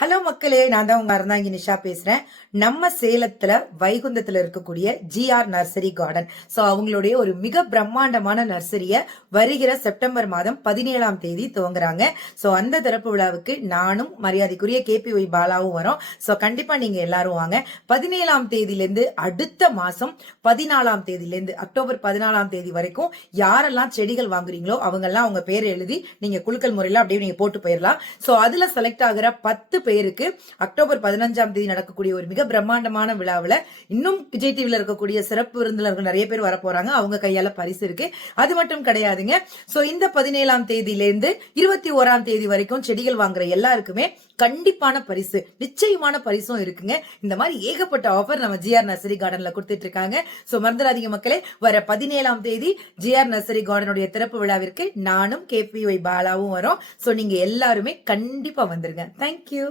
Hello மக்களே, நான் தான் உங்க அறந்தாங்கி நிஷா பேசுறேன். நம்ம சேலத்துல வைகுந்தத்துல இருக்கக்கூடிய GR நர்சரி கார்டன். ஸோ அவங்களுடைய ஒரு மிக பிரம்மாண்டமான நர்சரிய வருகிற செப்டம்பர் மாதம் 17ஆம் தேதி துவங்குறாங்க. ஸோ அந்த திறப்பு விழாவுக்கு நானும் மரியாதைக்குரிய KPY பாலாவும் வரோம். ஸோ கண்டிப்பா நீங்க எல்லாரும் வாங்க. 17ஆம் தேதியிலேருந்து அடுத்த மாசம் 14ஆம் தேதியிலேருந்து அக்டோபர் 14ஆம் தேதி வரைக்கும் யாரெல்லாம் செடிகள் வாங்குறீங்களோ அவங்கெல்லாம் அவங்க பேர் எழுதி நீங்க குலுக்கல் முறையில அப்படியே நீங்க போட்டு போயிடலாம். ஸோ அதுல செலக்ட் ஆகிற 10 பேருக்கு அக்டோபர் 15ஆம் தேதி நடக்கக்கூடிய ஒரு மிக பிரம்மாண்டமான விழாவில் இன்னும் விஜய் டிவில இருக்கக்கூடிய சிறப்பு விருந்தினர்கள் நிறைய பேர் வர போறாங்க. அவங்க கையால பரிசு இருக்கு. அது மட்டும் கிடையாதுங்க. சோ இந்த 17ஆம் தேதியிலிருந்து 21ஆம் தேதி வரைக்கும் செடிகள் வாங்குற எல்லாருக்குமே கண்டிப்பான பரிசு, நிச்சயமான பரிசும் இருக்குங்க. இந்த மாதிரி ஏகப்பட்ட ஆஃபர் நம்ம GR நர்சரி கார்டன்ல கொடுத்துட்டு இருக்காங்க. சோ மறந்துடாதீங்க மக்களே, வர 17ஆம் தேதி GR நர்சரி கார்டனுடைய திறப்பு விழாவிற்கு நானும் KPY பாலாவும் வரோம். சோ நீங்க எல்லாருமே கண்டிப்பா வந்துருங்க. தேங்க்யூ.